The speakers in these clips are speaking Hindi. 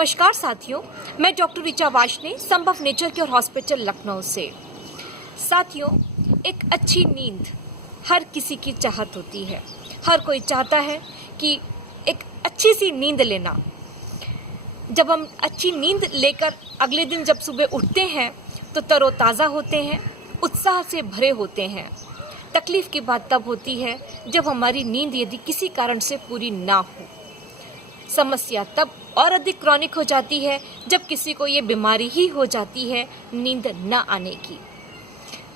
नमस्कार साथियों, मैं डॉक्टर ऋचा वार्ष्णेय, संभव नेचर केयर हॉस्पिटल लखनऊ से। साथियों, एक अच्छी नींद हर किसी की चाहत होती है। हर कोई चाहता है कि एक अच्छी सी नींद लेना। जब हम अच्छी नींद लेकर अगले दिन जब सुबह उठते हैं तो तरोताज़ा होते हैं, उत्साह से भरे होते हैं। तकलीफ़ की बात तब होती है जब हमारी नींद यदि किसी कारण से पूरी ना हो। समस्या तब और अधिक क्रॉनिक हो जाती है जब किसी को ये बीमारी ही हो जाती है नींद न आने की।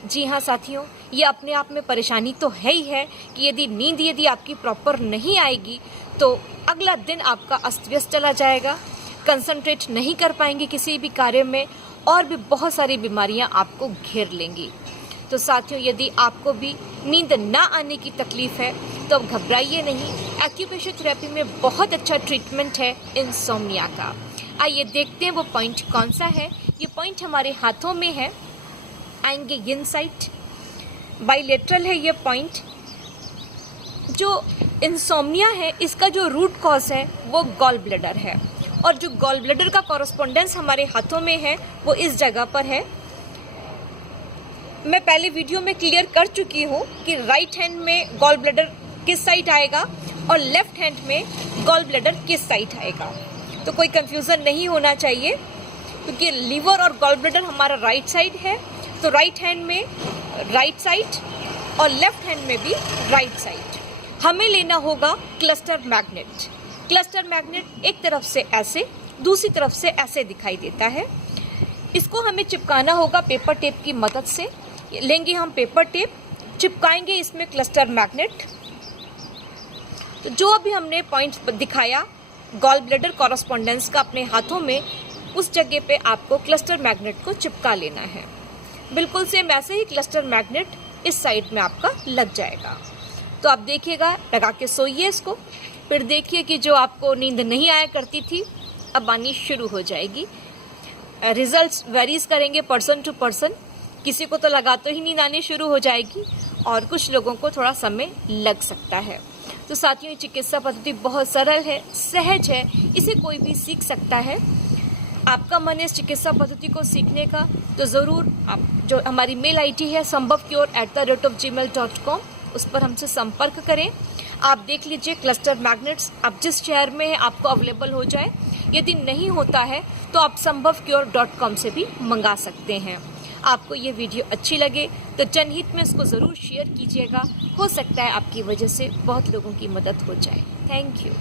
जी हाँ साथियों, ये अपने आप में परेशानी तो है ही है कि यदि आपकी प्रॉपर नहीं आएगी तो अगला दिन आपका अस्त व्यस्त चला जाएगा, कंसंट्रेट नहीं कर पाएंगे किसी भी कार्य में और भी बहुत सारी बीमारियां आपको घेर लेंगी। तो साथियों, यदि आपको भी नींद ना आने की तकलीफ़ है तो अब घबराइए नहीं। एक्यूप्रेशर थेरेपी में बहुत अच्छा ट्रीटमेंट है इंसोम्निया का। आइए देखते हैं वो पॉइंट कौन सा है। ये पॉइंट हमारे हाथों में है, आएंगे इन साइड, बाइलेटरल है ये पॉइंट। जो इंसोम्निया है इसका जो रूट कॉज है वो गॉल ब्लैडर है और जो गॉल ब्लैडर का कॉरस्पॉन्डेंस हमारे हाथों में है वो इस जगह पर है। मैं पहले वीडियो में क्लियर कर चुकी हूँ कि राइट हैंड में गॉल ब्लैडर किस साइड आएगा और लेफ्ट हैंड में गॉल ब्लैडर किस साइड आएगा। तो कोई कंफ्यूजन नहीं होना चाहिए क्योंकि लीवर और गॉल ब्लैडर हमारा राइट साइड है, तो राइट हैंड में राइट साइड और लेफ्ट हैंड में भी राइट साइड। हमें लेना होगा क्लस्टर मैग्नेट। क्लस्टर मैग्नेट एक तरफ से ऐसे, दूसरी तरफ से ऐसे दिखाई देता है। इसको हमें चिपकाना होगा पेपर टेप की मदद से। लेंगे हम पेपर टेप, चिपकाएंगे इसमें क्लस्टर मैग्नेट। तो जो अभी हमने पॉइंट दिखाया गॉल ब्लैडर कॉरस्पॉन्डेंस का अपने हाथों में, उस जगह पे आपको क्लस्टर मैग्नेट को चिपका लेना है। बिल्कुल सेम ऐसे ही क्लस्टर मैग्नेट इस साइड में आपका लग जाएगा। तो आप देखिएगा, लगा के सोइए इसको। फिर देखिए कि जो आपको नींद नहीं आया करती थी अब आनी शुरू हो जाएगी। रिजल्ट्स वेरीज करेंगे पर्सन टू पर्सन। किसी को तो लगाते ही नींद आनी शुरू हो जाएगी और कुछ लोगों को थोड़ा समय लग सकता है। तो साथियों, ये चिकित्सा पद्धति बहुत सरल है, सहज है, इसे कोई भी सीख सकता है। आपका मन है इस चिकित्सा पद्धति को सीखने का तो ज़रूर आप जो हमारी मेल आईडी है sambhavcure@gmail.com, उस पर हमसे संपर्क करें। आप देख लीजिए क्लस्टर मैग्नेट्स आप जिस शहर में है आपको अवेलेबल हो जाए। यदि नहीं होता है तो आप sambhavcure.com से भी मंगा सकते हैं। आपको ये वीडियो अच्छी लगे तो जनहित में इसको ज़रूर शेयर कीजिएगा। हो सकता है आपकी वजह से बहुत लोगों की मदद हो जाए। Thank you.